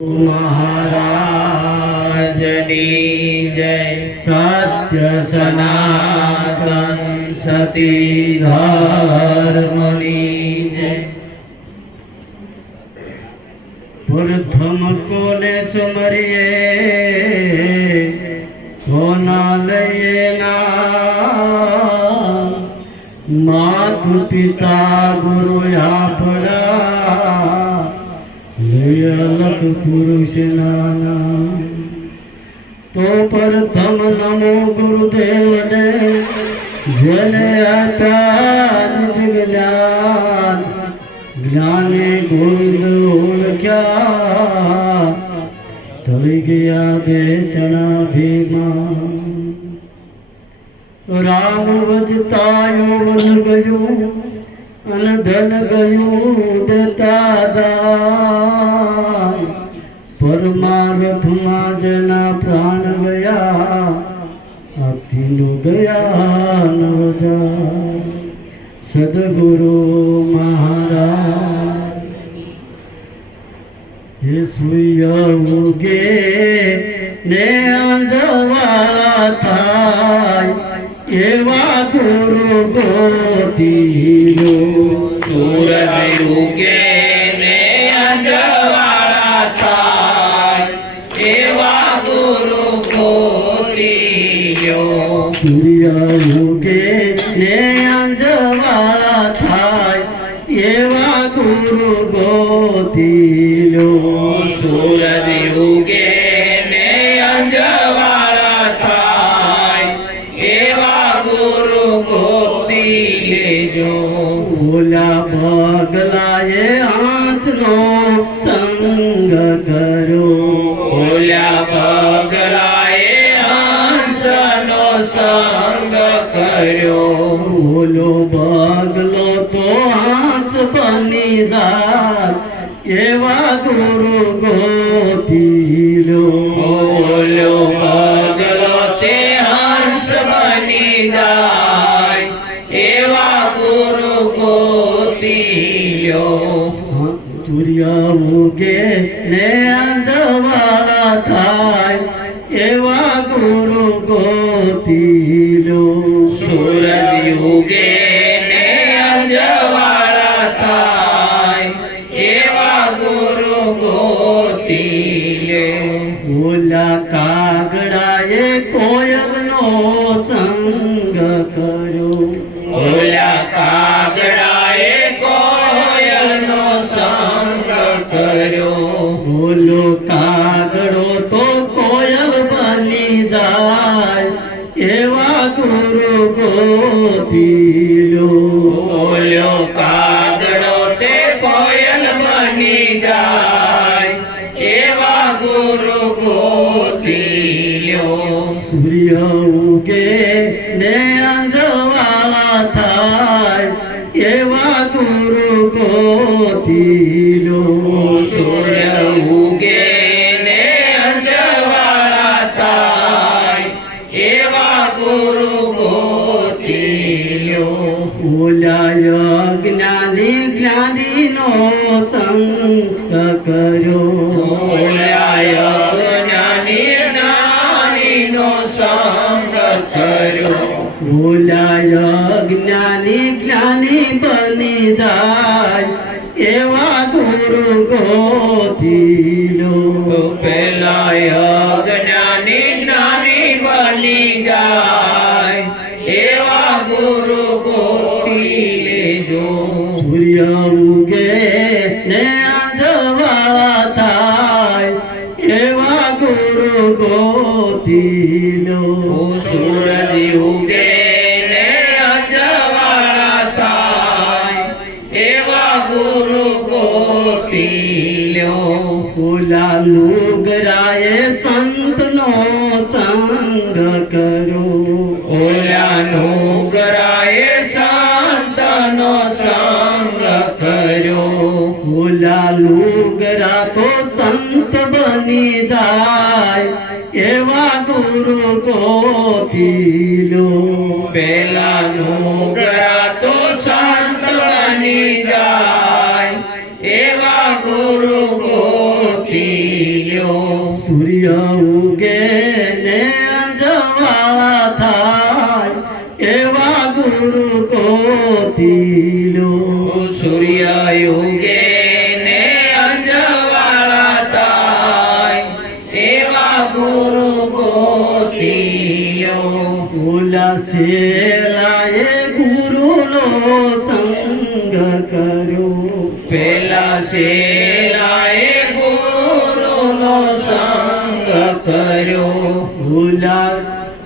महाराजनी जय। सत्य सनातन सती धर्मनी जय। प्रथम कोने सुमरिए कोना लये नाम। मातु पिता गुरु आपड़ा अलग पुरुष नाना। तो प्रथम नमो गुरुदेव ने जने आप्या निज ज्ञान। ज्ञाने गोविंद ओळख्या टळी गया बेचना भीमा। राम वजतायो वन गयो अन धन गयो देता दान। परमार्थ में जना प्राण गया अतिनु गया नवजा। सदगुरु महाराज ये सुइया उगे ने अंजवाला थाय। एवा गुरु गोतीलो सूरज उगे ने अंजवाला थाय। एवा गुरु गोतीलो सूर्य उगे ने अंजवाला थाय। एवा गुरु गोतीलो सूरज उगे ने अंजवाला थाय। एवा गुरु गोती लेजो। ओला बगलाए आँचनो संग करो। ओला बगलाए हंसनो संग करो। ओलो बगलो तो आँच बनी जाय। एवा गुरु गोतीलो ओलो बगलो ते हंस बनी जाय। एवा गुरु गोती लो सूर्य उगे ने अंजवाला थाय। एवा गुरु गोतीलो सूरज उगे ने अंजवाला थाय। एवा गुरु गोती लो ओला कागड़ाए कोयल नो संग करो। ओला कागड़ाए कोयल नो संग करो। ओलो कागड़ो तो कोयल बनी जाय। एवा गुरु गोतीलो ओलो कागड़ो ते कोयल बनी जाय। एवा गुरु गोती लो सूर्य उगे ने अंजवाला थाय। एवा गुरु गोतीलो सूर्य उगे ने अंजवाला थाय। एवा गुरु गोती लो ओला ज्ञानी ज्ञानी नो संग करो। ओलाय ज्ञानी ज्ञानी नो संग करो। ओला ज्ञानी ज्ञानी बनी जाय। एवा गुरु गोतीलो पेलाय ज्ञानी ज्ञानी बनी जाय। एवा गुरु गोती लेजो। सूर्य उगे ने अंजवाला थाय। एवा गुरु गोतीलो सूरज उगे ने अंजवाला थाय। एवा गुरु गोती लो ओला लुगराए संत नो संग करो। ओला नुगराए संत नो संग करो। ओला लुगरा तो संत बनी जाय। एवा गुरु गोतीलो पेला नुगरा तो संत बनी जाय। एवा गुरु गोती ગોતીલ્યો સૂર્ય ઉગે ને અંજવાળા થાય એવા ગુરુ ગોતીલો. સૂર્ય ઉગે ને અંજવાળા થાય એવા ગુરુ ગોતીલ્યો. ઓલા શેલાએ ગુરુનો સંગ કર્યો. પેલા શેલાએ ગુરુનો સંગ કર્યો. ઓલા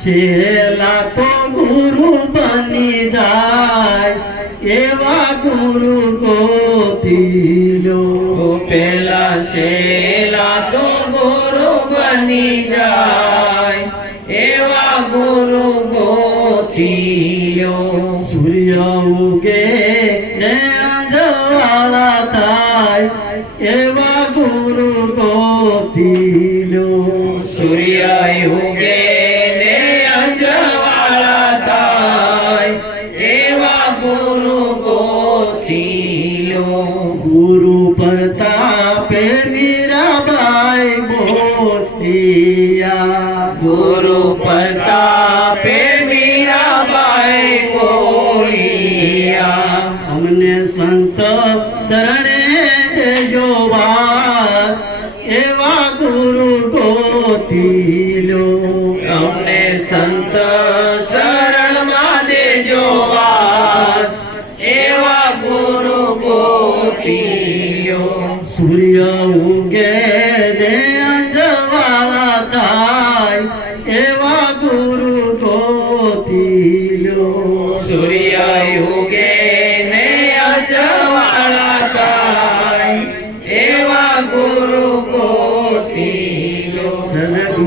શેલા તો ગુરુ બની જાય એવા ગુરુ ગોતીલો. પેલા શેલા તો ગુરુ બની જાય એવા ગુરુ ગોતીલ્યો. સૂર્ય ઉગે ને અંજવાળા થાય એવા ગુરુ ગોતીલો. સૂર્ય ઉગે ને અંજવાળા થાય એવા ગુરુ ગોતીલ્યો. ગુરુ પ્રતાપે મીરાબાઈ બોલિયા. ગુરુ પ્રતાપે મીરાબાઈ બોલિયા. અમને સંત શરણે દેજો વાત એવા ગુરુ ગોતીલો. અમને સંત શરણમાં દેજો વાસ એવા ગુરુ ગોતીલ્યો. સૂર્ય ઉગે ને અંજવાળા થાય એવા ગુરુ ગોતીલો. સૂર્ય ઉગે ને અંજવાળા થાય એવા ગુરુ ગોતીલ્યો. સદગુરુ